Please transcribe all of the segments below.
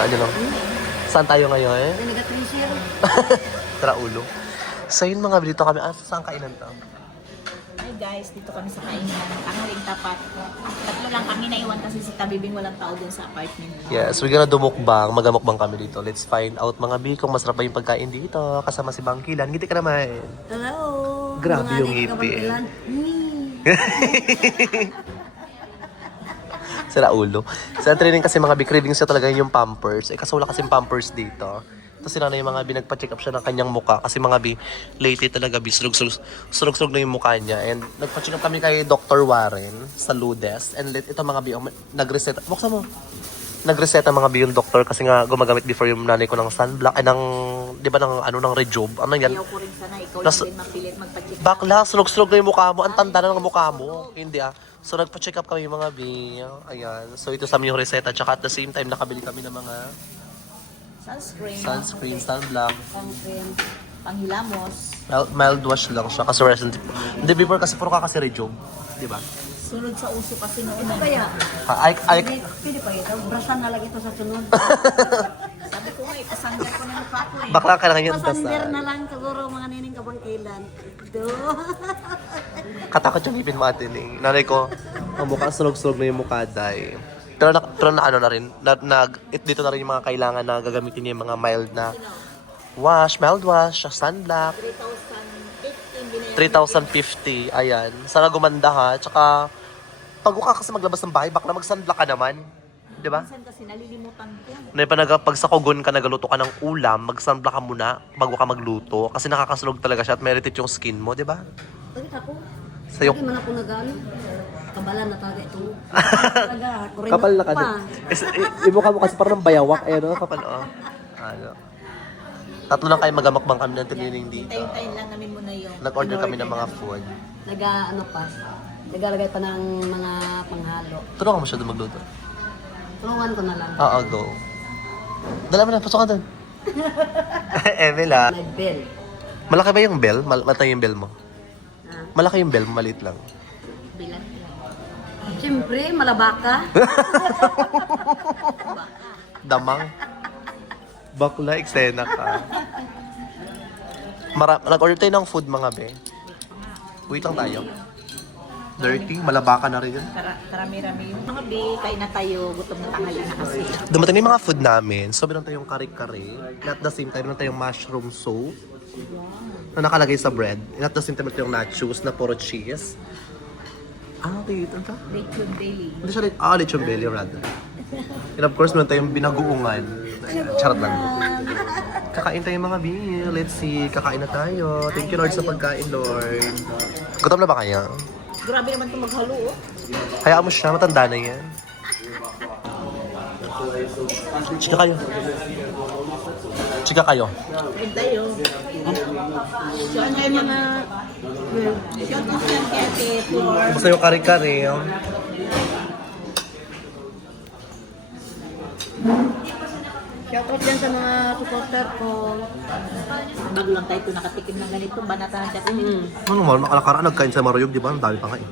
Tandaan nyo lang. Saan tayo ngayon? Nag-treasure. Tara ulo. So yun mga dito kami. Saan kainan to? Hi guys, dito kami sa kainan. Tanghaling tapat. Tatlo lang kami naiwan kasi si Tabibing walang tao dun sa apartment. Yes, we're gonna dumukbang. Magamukbang kami dito. Let's find out mga B kung masarap ba yung pagkain dito. Kasama si Bangkilan. Ngiti ka naman. Hello. Grabe Mga yung adik ngipin. kabangkilan. Sira ulo. Sa training kasi mga B, craving siya talaga yung Pampers. Kaso wala kasing Pampers dito. Tapos sila na yung mga B, nagpa-check up siya ng kanyang muka. Kasi mga B, lately talaga B, sulog-sulog na yung mukha niya. And nagpa-check up kami kay Dr. Warren sa Ludes. And ito mga B, nag-reset. Buksan mo. Nag-reset ang mga B yung doktor kasi nga gumagamit before yung nanay ko ng sunblock. Ay, ng, di ba, ng Rejob. Ano yan? Ayaw ko rin sana ikaw Tas- lang din mapilit magpa-check up. Bakla, sulog-sulog na yung mukha mo. Ang tanda na ng mukha mo. Hindi ah. So, nagpa-check up kami mga B. Ayan. So, ito sa aming yung reseta. Tsaka at the same time, nakabili kami ng mga sunscreen, sunblock. Sunscreen, panghilamos. Mild wash lang siya. Kasi recent. Hindi, before kasi puro ka kasi Rejob. Di ba? Sunod sa uso kasi noon. Kaya, pwede pa ito. Brasan na lang ito sa sunod. Sabi ko nga, ipasanggal ko na mukha ko eh. Bakla ka lang yan Pasander na tasal. lang siguro mga nining kabangkilan. Do. Katakot yung ngipin mo atin eh. Nanay ko, ang mukha sulog-sulog na yung mukha dahil. Pero na ano na rin, dito na rin yung mga kailangan na gagamitin niya yung mga mild na mild wash, sunblock. 3,015 binayad. 3,050, ayan. Sana gumanda ha. Tsaka, pag ka kasi maglabas ng bahay, bakla mag-sunblock ka naman. Di ba? Minsan kasi nalilimutan ko. Pag sa kugon ka, nagaluto ka ng ulam, mag-sunblock ka muna bago ka magluto. Kasi nakakasulog talaga siya at may irritate yung skin mo, di ba? Bakit ako? Sa'yo. Hindi man ako nag-ano. Kabalan na talaga ito. Talaga, kurin Kapal na ka pa. din. Yung mukha mo kasi parang bayawak. Ayan o, kapal o. Ano. Tatlo lang kayo magamakbang kami ng training dito. Tayin-tayin lang namin muna yung... Nag-order kami ng mga food. Ano pa. Nagalagay pa ng mga panghalo. Tulungan mo siya doon magluto. Tulungan ko na lang. Oo, go. Dala mo na, pasok ka doon. Emila. May bell. Malaki ba yung bell? Matay yung bell mo? Ah, Malaki yung bell mo, maliit lang. bilat. Siyempre, malabaka. Damang. Bakla, eksena ka. Nag-order tayo ng food mga be. Wait lang tayo. Dirty, malabaka na rin yun. Karami-rami yung mga bi, kain na tayo, gutom na tanghali na kasi. Dumating na yung mga food namin. So, meron tayong kare-kare. And at the same time, meron tayong mushroom soup na nakalagay sa bread. And at the same time, meron tayong nachos na puro cheese. Okay, ito ka? Lechon belly. Hindi siya lechon belly rather. And of course, meron tayong binagoongan. Charot lang. Kakain tayo mga bi. Let's see, kakain na tayo. Thank you Lord sa pagkain, Lord. Gutom na ba kaya? Grabe naman itong maghalo oh. Hayaan mo siya, matanda na yan. Chika kayo. Chika kayo. Kain tayo. Saan kayo mga... Shout out yan kay Ate Flor. Basta yung kare-kare. Shoutout yan sa mga supporter ko. Bago lang tayo ito nakatikim ng ganito, banata ng Jasmine. Ano naman, makalakaraan nagkain sa Maruyog, di ba? Ang dami pa nga eh.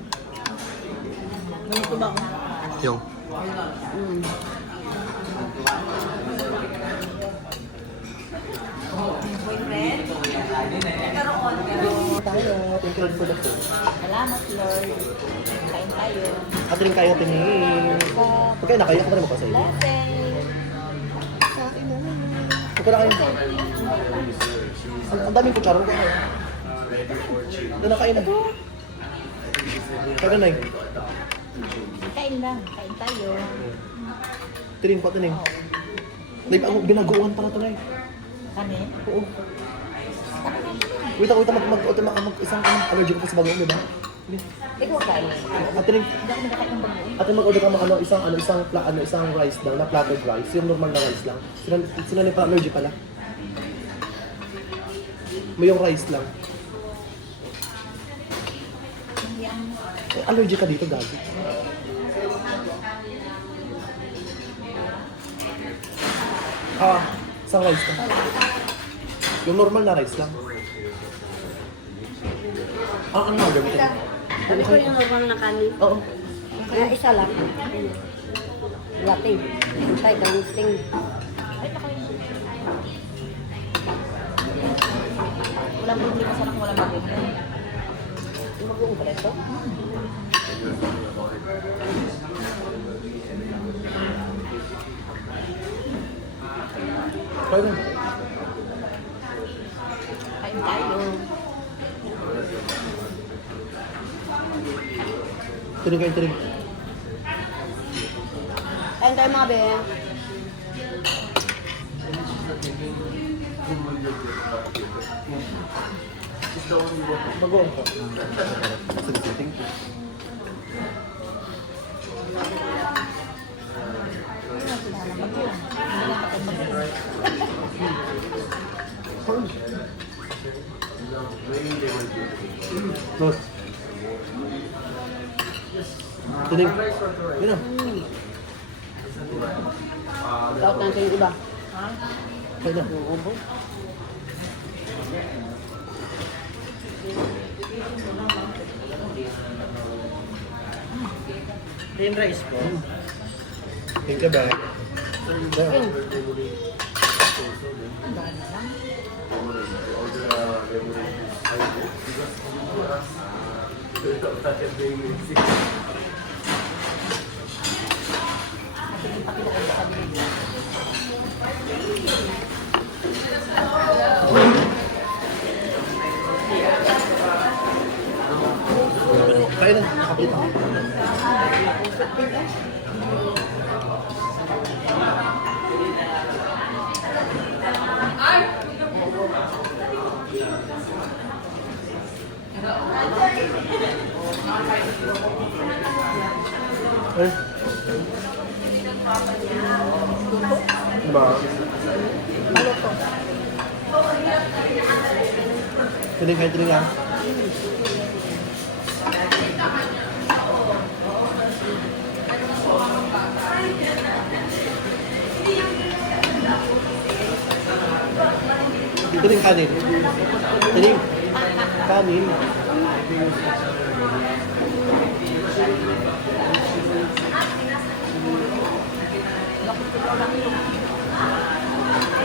Ganito ba? Yung, Boyfriend? tayo. Thank you Lord for the food. Salamat Lord. Kain tayo. At rin kayo tingin. Pagkain na kayo, ako pa rin magpasay. Blessing. Pagkain na kayo. Ang daming kutsara. Doon na kain na. Kaya na eh. Kain lang. Kain tayo. Tining pa, tining. Binaguan pala ito na eh. Kanin? Oo. Wait, isang allergic ko pa sa bagoong, di ba? Ikaw kain. Ate rin, Hindi ako nagkakain ng bago. ate mag-order ka ng isang rice daw, na platted rice, yung normal na rice lang. Sila pa allergic pala. May yung rice lang. Allergic ka dito, gabi. Isang rice lang. Yung normal na rice lang. Ang order mo tayo? Sabi ko yung normal na kanin. Oo. Kaya isa lang. Latte. Hintay, daunting. Walang problema sana kung walang bagay. Mag-uong pala ito. Kaya na. Kain tayo. Tinig. Ayun tayo mga be. Bagoong ka. Thank you. Los. Tinig. Yun na. Dapat natin yung iba. Kaya na. Yung ubo. Plain rice po. Thank you, bye. Kaya na, nakapita. Eh? Ba? Maluto. Tinig ah. Tinig kanin. Tinig. Kanin.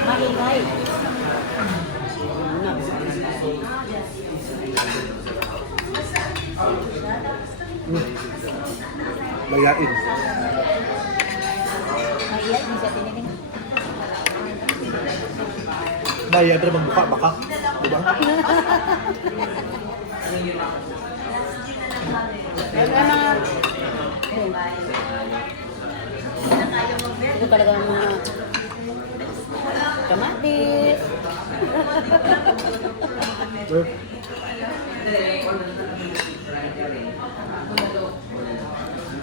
Maingay. Mayain. Maingay, hindi siya tinining. Maya, pero magbuka, baka. Diba? Ayun tayo mga... Ito talaga mga... Kamatis. Sir?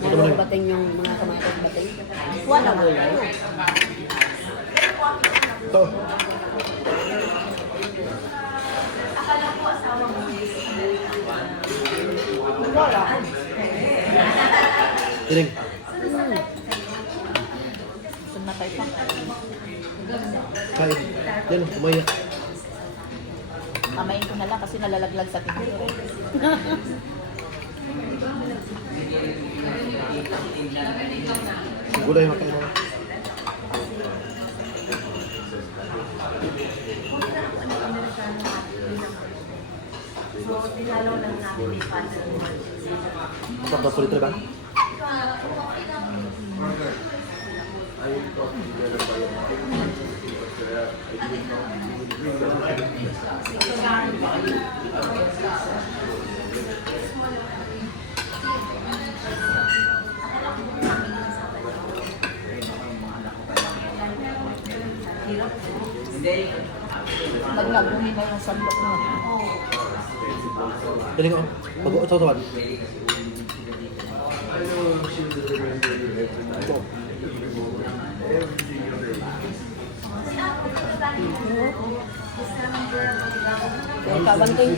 Mga bating yung mga kamatis bating. Wala nga. Ito. Wala. Tinig. Sunod na tayo pa. Kain. Yan, kumaya. Mamayin ko na lang kasi nalalaglag sa tinidor. Gulay yung makain mo. Sarap na sulit na ba? Naglagumi na yung sandok mo. Galing ako. Mag-uot-uotan. Ito. Yung kabanting.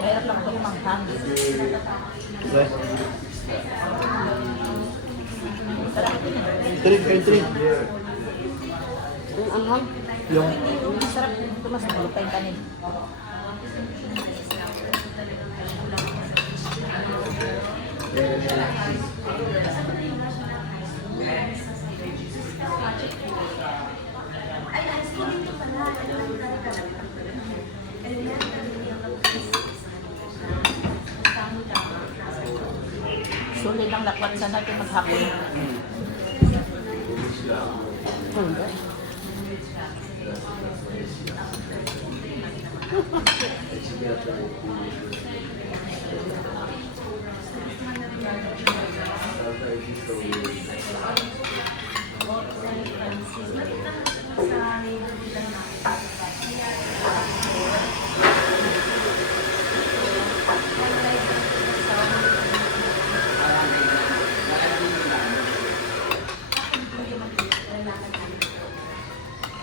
Mahirap lang ito yung manghang. Okay. Sarap ito na. Tinig, kain tinig. Yung anghang. Yung Sarap ito mas malutay kanin. Sulit ang lakwat sa natin maghapon.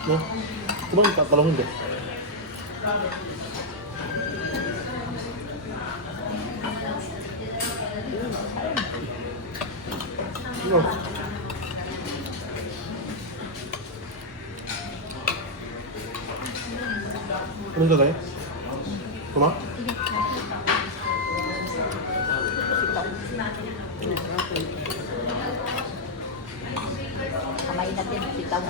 No? Kumang kalahon ba? No. Anong gagawin? Kuma? Kamay natin, sitaw.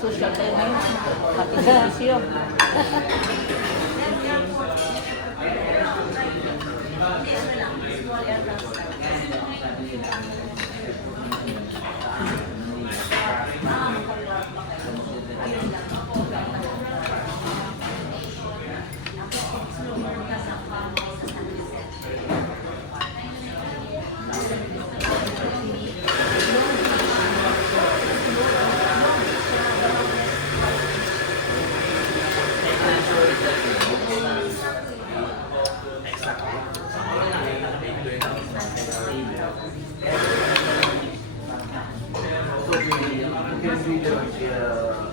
Social tayo ngayon. Pati servisyo. So, you can read it on the